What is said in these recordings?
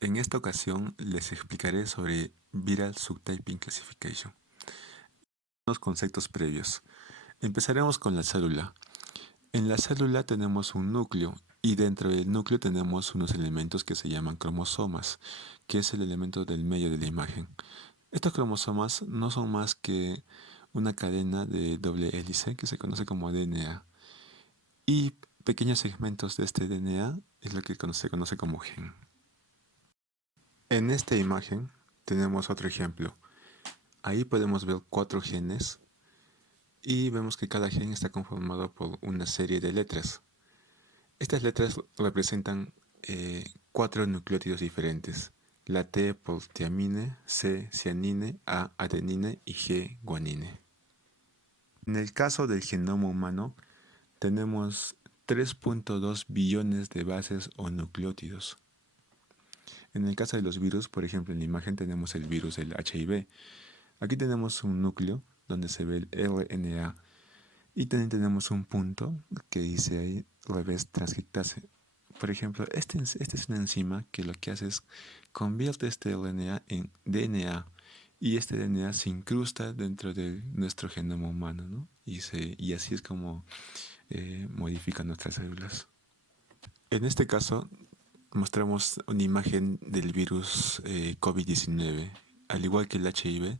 En esta ocasión les explicaré sobre Viral Subtyping Classification. Unos conceptos previos. Empezaremos con la célula. En la célula tenemos un núcleo y dentro del núcleo tenemos unos elementos que se llaman cromosomas, que es el elemento del medio de la imagen. Estos cromosomas no son más que una cadena de doble hélice que se conoce como DNA y pequeños segmentos de este DNA es lo que se conoce como gen. En esta imagen tenemos otro ejemplo. Ahí podemos ver 4 genes y vemos que cada gen está conformado por una serie de letras. Estas letras representan 4 nucleótidos diferentes. La T por tiamine, C cianine, A adenine y G guanine. En el caso del genoma humano tenemos 3.2 billones de bases o nucleótidos. En el caso de los virus, por ejemplo, en la imagen tenemos el virus del HIV. Aquí tenemos un núcleo donde se ve el RNA y también tenemos un punto que dice ahí reverse transcriptase. Por ejemplo, este es una enzima que lo que hace es convierte este RNA en DNA y este DNA se incrusta dentro de nuestro genoma humano, ¿no? Y así es como modifica nuestras células. En este caso, mostramos una imagen del virus COVID-19. Al igual que el HIV,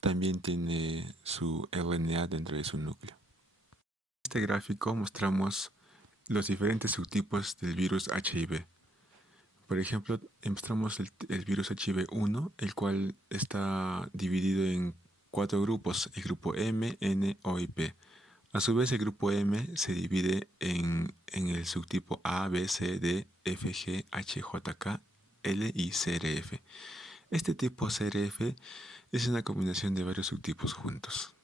también tiene su RNA dentro de su núcleo. En este gráfico mostramos los diferentes subtipos del virus HIV. Por ejemplo, mostramos el virus HIV-1, el cual está dividido en 4 grupos, el grupo M, N, O y P. A su vez, el grupo M se divide en el subtipo A, B, C, D, F, G, H, J, K, L y CRF. Este tipo CRF es una combinación de varios subtipos juntos.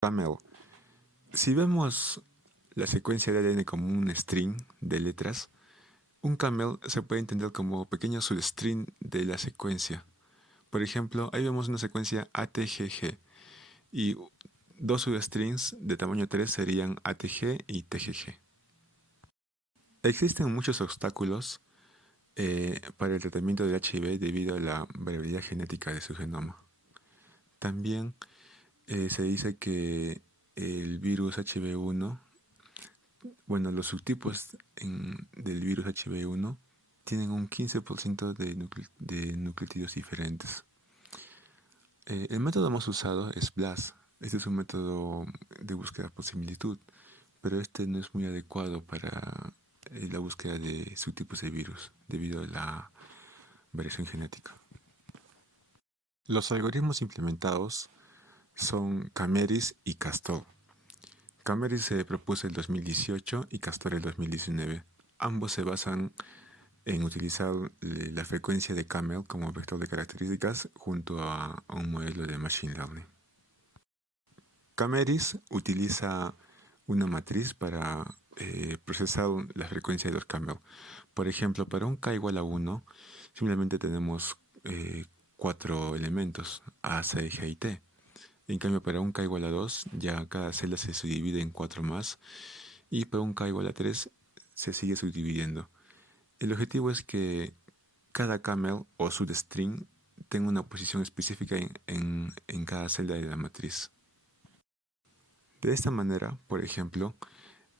Camel. Si vemos la secuencia de ADN como un string de letras, un camel se puede entender como pequeño substring de la secuencia. Por ejemplo, ahí vemos una secuencia ATGG y dos substrings de tamaño 3 serían ATG y TGG. Existen muchos obstáculos para el tratamiento del HIV debido a la variabilidad genética de su genoma. También se dice que el virus HIV-1, bueno, los subtipos del virus HIV-1 tienen un 15% de nucleótidos diferentes. El método más usado es BLAST. Este es un método de búsqueda por similitud, pero este no es muy adecuado para la búsqueda de subtipos de virus debido a la variación genética. Los algoritmos implementados son Cameris y Castor. Cameris se propuso el 2018 y Castor el 2019. Ambos se basan en utilizar la frecuencia de Camel como vector de características junto a un modelo de Machine Learning. Cameris utiliza una matriz para procesar la frecuencia de los Camel. Por ejemplo, para un K igual a 1, simplemente tenemos 4 elementos, A, C, G y T. En cambio, para un K igual a 2, ya cada celda se subdivide en 4 más. Y para un K igual a 3, se sigue subdividiendo. El objetivo es que cada camel o substring tenga una posición específica en cada celda de la matriz. De esta manera, por ejemplo,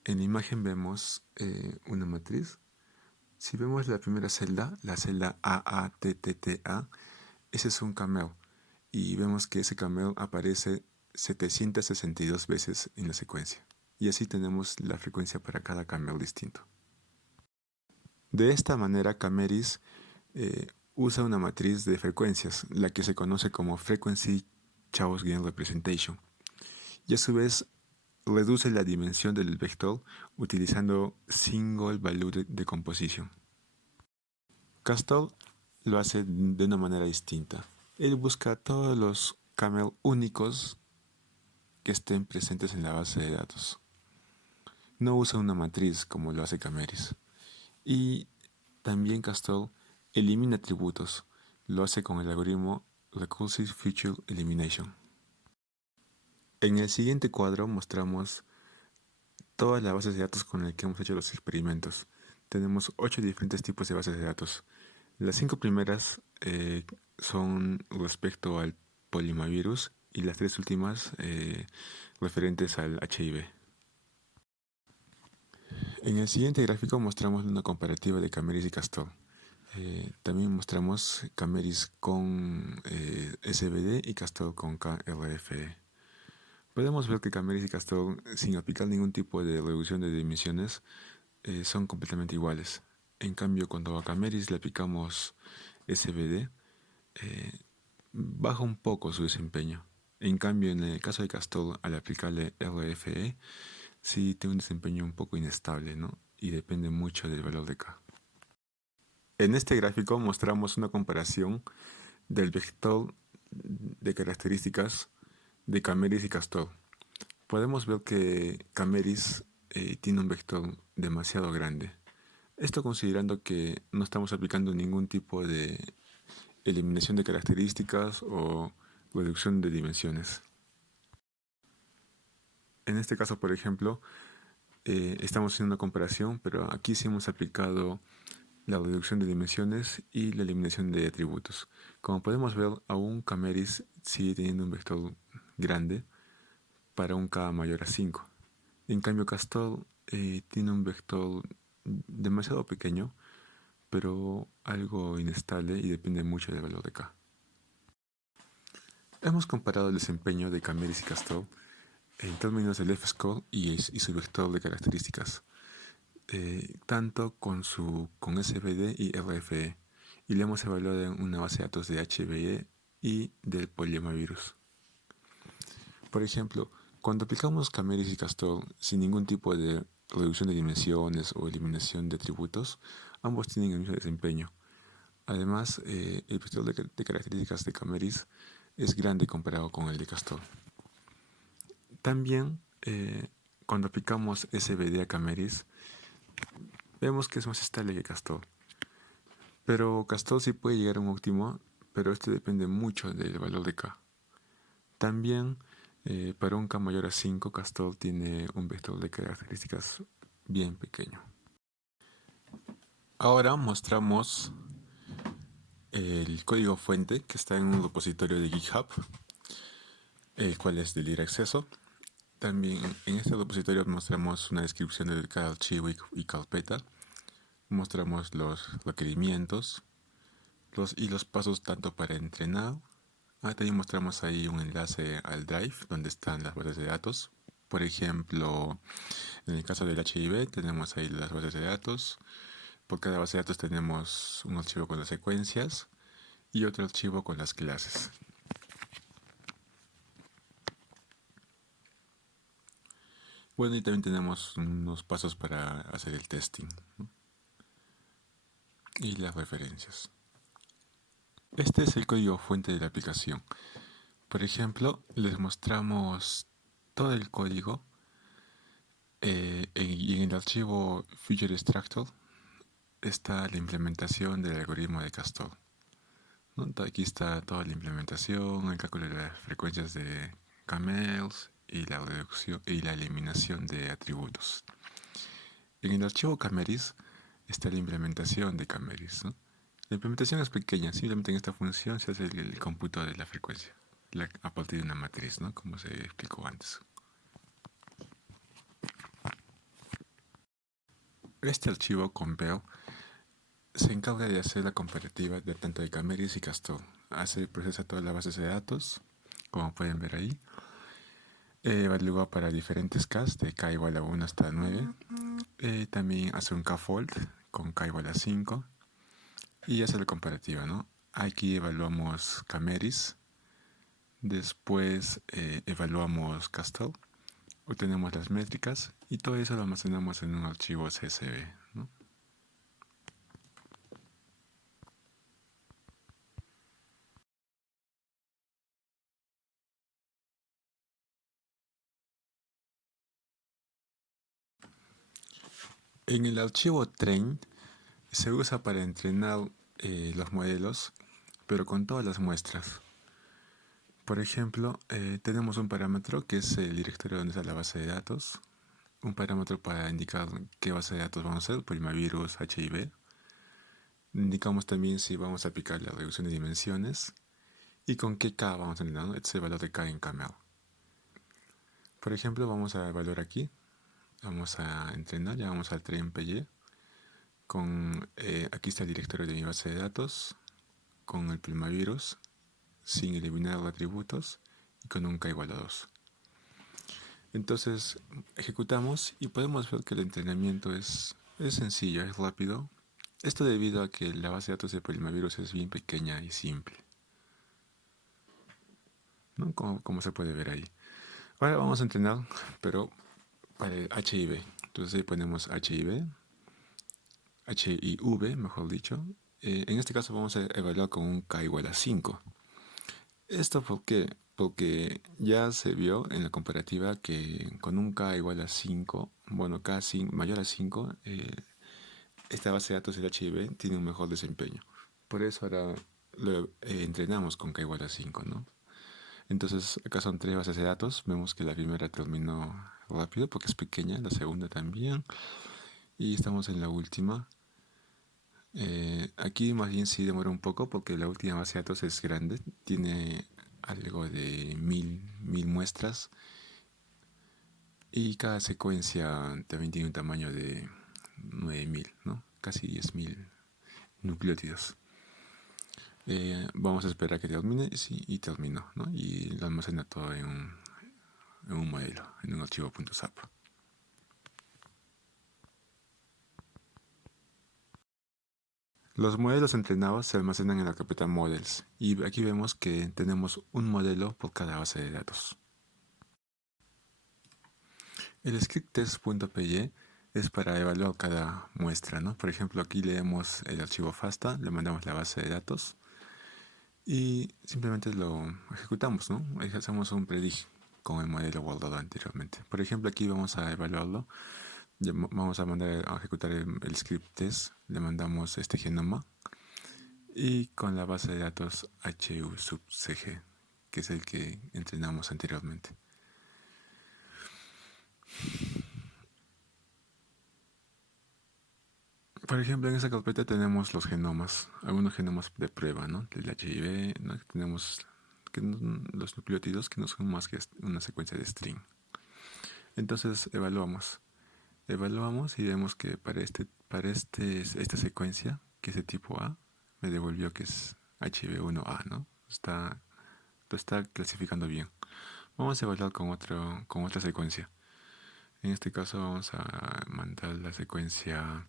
en la imagen vemos una matriz. Si vemos la primera celda, la celda AATTTA, ese es un camel. Y vemos que ese camel aparece 762 veces en la secuencia. Y así tenemos la frecuencia para cada camel distinto. De esta manera, Cameris usa una matriz de frecuencias, la que se conoce como Frequency Gaussian Representation, y a su vez reduce la dimensión del vector utilizando Single Value Decomposition. Castor lo hace de una manera distinta. Él busca todos los camel únicos que estén presentes en la base de datos. No usa una matriz como lo hace Cameris. Y también Castor elimina atributos. Lo hace con el algoritmo Recursive Feature Elimination. En el siguiente cuadro mostramos todas las bases de datos con las que hemos hecho los experimentos. Tenemos 8 diferentes tipos de bases de datos. Las 5 primeras son respecto al polimavirus y las 3 últimas referentes al HIV. En el siguiente gráfico mostramos una comparativa de Cameris y Castor. También mostramos Cameris con SBD y Castor con KRFE. Podemos ver que Cameris y Castor, sin aplicar ningún tipo de reducción de dimensiones, son completamente iguales. En cambio, cuando a Cameris le aplicamos SBD, baja un poco su desempeño. En cambio, en el caso de Castor, al aplicarle RFE, sí tiene un desempeño un poco inestable, ¿no? Y depende mucho del valor de K. En este gráfico mostramos una comparación del vector de características de Cameris y Castor. Podemos ver que Cameris tiene un vector demasiado grande. Esto considerando que no estamos aplicando ningún tipo de eliminación de características o reducción de dimensiones. En este caso, por ejemplo, estamos haciendo una comparación, pero aquí sí hemos aplicado la reducción de dimensiones y la eliminación de atributos. Como podemos ver, aún Cameris sigue teniendo un vector grande para un K mayor a 5. En cambio, Castor tiene un vector demasiado pequeño, pero algo inestable y depende mucho del valor de K. Hemos comparado el desempeño de Cameris y Castor en términos del F-score y su vector de características, tanto con SVD y RFE, y le hemos evaluado en una base de datos de HBE y del poliomavirus. Por ejemplo, cuando aplicamos Cameris y Castor sin ningún tipo de reducción de dimensiones o eliminación de atributos, ambos tienen el mismo desempeño. Además, el vector de características de Cameris es grande comparado con el de Castor. También, cuando aplicamos SVD a Cameris, vemos que es más estable que Castor. Pero Castor sí puede llegar a un óptimo, pero esto depende mucho del valor de K. También, para un K mayor a 5, Castor tiene un vector de características bien pequeño. Ahora mostramos el código fuente que está en un repositorio de GitHub, el cual es de libre acceso. También en este repositorio mostramos una descripción de cada archivo y carpeta. Mostramos los requerimientos y los pasos tanto para entrenar. También mostramos ahí un enlace al Drive donde están las bases de datos. Por ejemplo, en el caso del HIV tenemos ahí las bases de datos. Por cada base de datos tenemos un archivo con las secuencias y otro archivo con las clases. Bueno, y también tenemos unos pasos para hacer el testing, ¿no? Y las referencias. Este es el código fuente de la aplicación. Por ejemplo, les mostramos todo el código y en el archivo Feature Extractor está la implementación del algoritmo de Castor, ¿no? Aquí está toda la implementación, el cálculo de las frecuencias de camels y la reducción y la eliminación de atributos. En el archivo Cameris está la implementación de Cameris, ¿no? La implementación es pequeña, simplemente en esta función se hace el cómputo de la frecuencia a partir de una matriz, ¿no? Como se explicó antes. Este archivo compare se encarga de hacer la comparativa de tanto de Cameris y Castor. Procesa todas las bases de datos, como pueden ver ahí. Evalúa para diferentes Ks, de K igual a 1 hasta 9. También hace un K-fold con K igual a 5. Y hace la comparativa, ¿no? Aquí evaluamos Cameris. Después evaluamos Castor. Obtenemos las métricas y todo eso lo almacenamos en un archivo CSV, ¿no? En el archivo train se usa para entrenar los modelos, pero con todas las muestras. Por ejemplo, tenemos un parámetro que es el directorio donde está la base de datos, un parámetro para indicar qué base de datos vamos a hacer, polimavirus, HIV. Indicamos también si vamos a aplicar la reducción de dimensiones y con qué K vamos a entrenar, ¿no? Este es el valor de K en KML. Por ejemplo, vamos a evaluar aquí, vamos a entrenar, ya vamos al train.py, aquí está el directorio de mi base de datos, con el primavirus, sin eliminar los atributos y con un K igual a 2. Entonces ejecutamos y podemos ver que el entrenamiento es sencillo, es rápido. Esto debido a que la base de datos de primavirus es bien pequeña y simple, ¿no? Como se puede ver ahí. Ahora vamos a entrenar, pero para el HIV. Entonces ahí ponemos HIV, HIV, mejor dicho. En este caso vamos a evaluar con un K igual a 5. ¿Esto por qué? Porque ya se vio en la comparativa que con un K igual a 5, bueno, K mayor a 5, esta base de datos del HIV tiene un mejor desempeño. Por eso ahora lo entrenamos con K igual a 5, ¿no? Entonces acá son 3 bases de datos. Vemos que la primera terminó rápido porque es pequeña, la segunda también. Y estamos en la última. Aquí más bien sí demora un poco porque la última base de datos es grande. Tiene algo de 1000 muestras. Y cada secuencia también tiene un tamaño de 9000, ¿no? Casi 10.000 nucleótidos. Vamos a esperar a que termine, sí, y terminó, ¿no? Y lo almacena todo en un modelo, en un archivo .zap. Los modelos entrenados se almacenan en la carpeta Models y aquí vemos que tenemos un modelo por cada base de datos. El script test.py es para evaluar cada muestra, ¿no? Por ejemplo, aquí leemos el archivo FASTA, le mandamos la base de datos y simplemente lo ejecutamos, ¿no? Hacemos un predig con el modelo guardado anteriormente. Por ejemplo, aquí vamos a evaluarlo. Vamos a mandar a ejecutar el script test, le mandamos este genoma y con la base de datos HU sub CG, que es el que entrenamos anteriormente. Por ejemplo, en esta carpeta tenemos los genomas, algunos genomas de prueba, ¿no? Del HIV, ¿no? Tenemos los nucleótidos que no son más que una secuencia de string. Entonces evaluamos y vemos que para esta secuencia, que es de tipo A, me devolvió que es HIV1A, ¿no? Lo está clasificando bien. Vamos a evaluar con otra secuencia. En este caso vamos a mandar la secuencia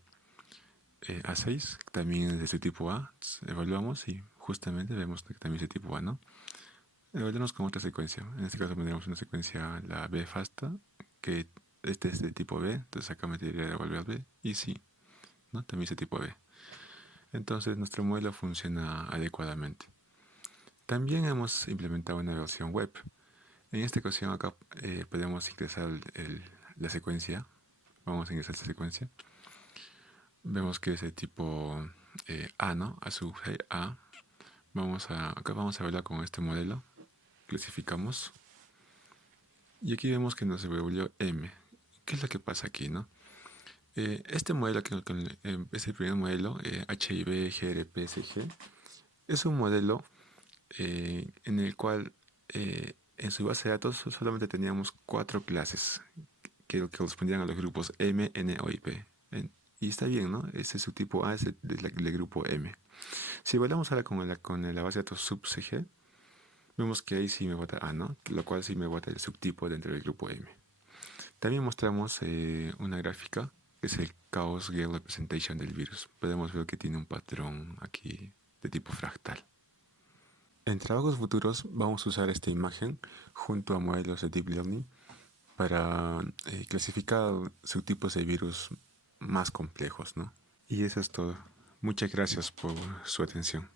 A6, que también es de su tipo A. Entonces, evaluamos y justamente vemos que también es de tipo A, ¿no? Evaluamos con otra secuencia. En este caso tendremos una secuencia, la B FASTA, que este es de tipo B, entonces acá me debería devolver B, y sí, ¿no? También es de tipo B. Entonces nuestro modelo funciona adecuadamente. También hemos implementado una versión web. En esta ocasión acá podemos ingresar la secuencia. Vamos a ingresar esta secuencia. Vemos que es de tipo A, ¿no? A sub A. Acá vamos a verla con este modelo. Clasificamos. Y aquí vemos que nos devolvió M. ¿Qué es lo que pasa aquí, no? Este modelo, es el primer modelo, HIV GRPSG, es un modelo en el cual en su base de datos solamente teníamos 4 clases que correspondían a los grupos M, N o IP. Y está bien, ¿no? Ese es su tipo A, es del grupo M. Si evaluamos ahora con la base de datos sub-CG, vemos que ahí sí me bota A, ¿no? Lo cual sí me bota el subtipo dentro del grupo M. También mostramos una gráfica, que es el Chaos Gale Representation del virus. Podemos ver que tiene un patrón aquí de tipo fractal. En trabajos futuros vamos a usar esta imagen junto a modelos de Deep Learning para clasificar subtipos de virus más complejos, ¿no? Y eso es todo. Muchas gracias por su atención.